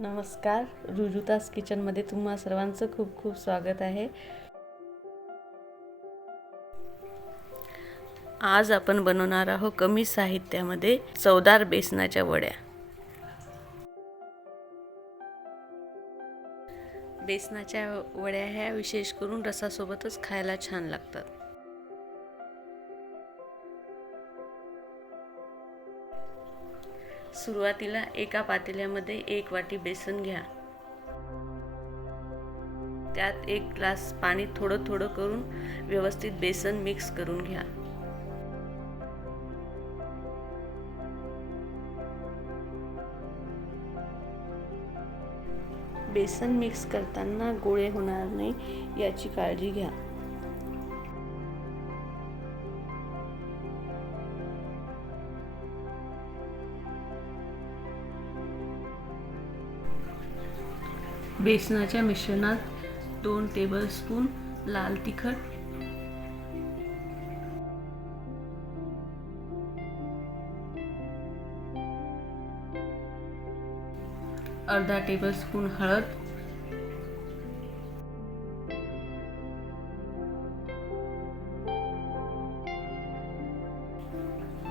नमस्कार रुजुतास किचनमध्ये तुम्हा सर्वांचं खूप खूप स्वागत आहे. आज आपण बनवणार आहोत कमी साहित्यामध्ये चवदार बेसनाच्या वड्या. बेसनाच्या वड्या ह्या विशेष करून रसासोबतच खायला छान लागतात. सुरुवातीला एका पातेल्यामध्ये एक वाटी बेसन घ्या. त्यात एक ग्लास पाणी थोडं थोडं करून व्यवस्थित बेसन मिक्स करून घ्या. बेसन मिक्स करताना गोळे होणार नाही याची काळजी घ्या. बेसनाच्या मिश्रणात दोन टेबलस्पून लाल तिखट. अर्धा टेबलस्पून हळद.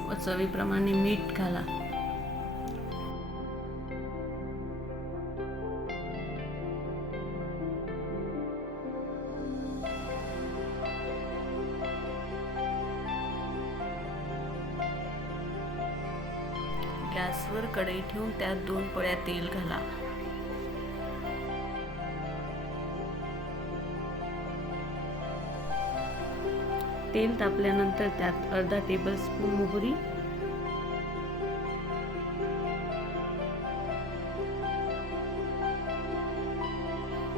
व चवीप्रमाणे मीठ घाला. गॅसवर कढई ठेवून त्यात दोन पळ्या तेल घाला. तेल तापल्यानंतर त्यात अर्धा टेबल स्पून मोहरी.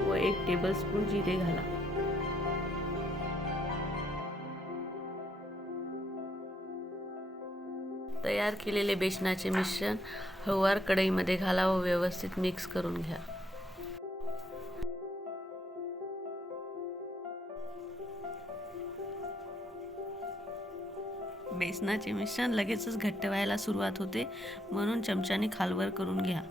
व एक टेबल स्पून जिरे घाला. तयार केलेले बेसनाचे मिश्रण हळूवार कढईमध्ये घाला व व्यवस्थित मिक्स करून घ्या. बेसनाचे मिश्रण लगेचच घट्ट व्हायला सुरुवात होते म्हणून चमच्याने खालवर करून घ्या.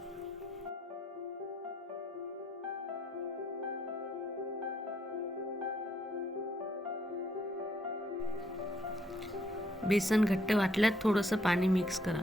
बेसन घट्ट वाटल्यात थोडंसं पाणी मिक्स करा.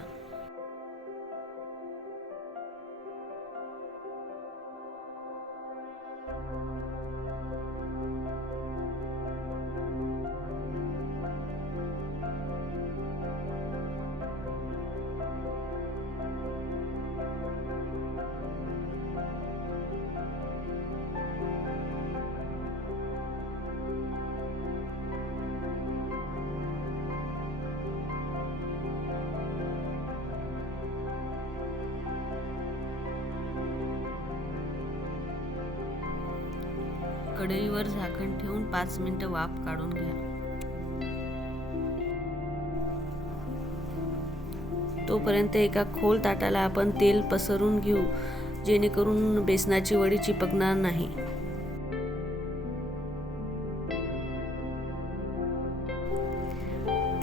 कढईवर झाकण ठेवून पाच मिनटं वाफ काढून घ्या. तोपर्यंत एका खोल ताटाला आपण तेल पसरून घेऊ जेणेकरून बेसनाची वडी चिपकणार नाही.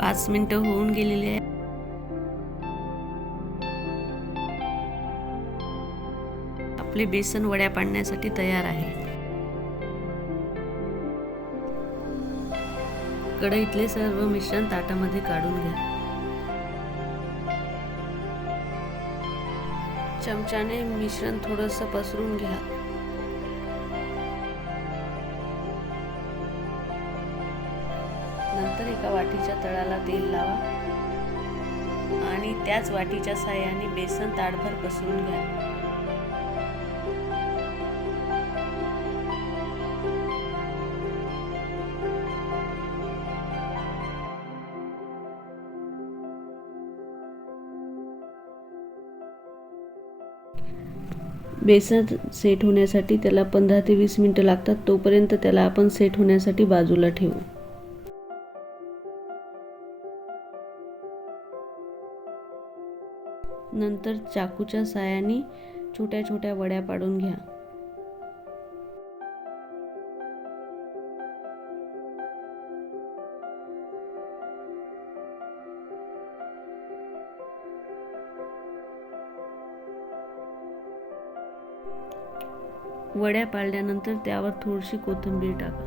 पाच मिनटं होऊन गेलेली आहे. आपले बेसन वड्या पाडण्यासाठी तयार आहे. कढईतले सर्व मिश्रण ताटामध्ये काढून घ्या. चमच्याने मिश्रण थोडस पसरून घ्या. नंतर एका वाटीच्या तळाला तेल लावा आणि त्याच वाटीच्या साह्याने बेसन ताटभर पसरून घ्या. बेसन सेट होण्यासाठी त्याला पंधरा ते वीस मिनटं लागतात. तोपर्यंत त्याला आपण सेट होण्यासाठी बाजूला ठेवू. नंतर चाकूच्या सायाने छोट्या छोट्या वड्या पाडून घ्या. वड्या पाळल्यानंतर त्यावर थोडीशी कोथिंबीर टाका.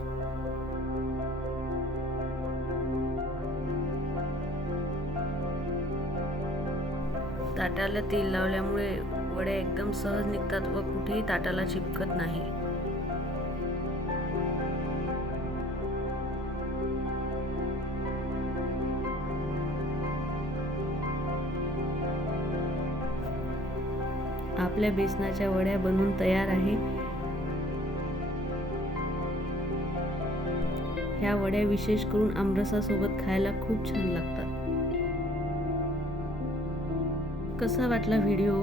ताटाला तेल लावल्यामुळे वड्या एकदम सहज निघतात व कुठेही ताटाला चिपकत नाही. आपल्या बेसनाच्या वड्या बनवून तयार आहे. ह्या वड्या विशेष करून आमरसासोबत खायला खूप छान लागतात. कसा वाटला व्हिडिओ?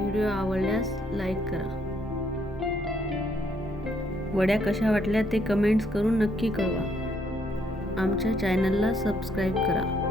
व्हिडिओ आवडल्यास लाईक करा. वड्या कशा वाटल्या ते कमेंट्स करून नक्की कळवा. आमच्या चॅनलला सबस्क्राईब करा.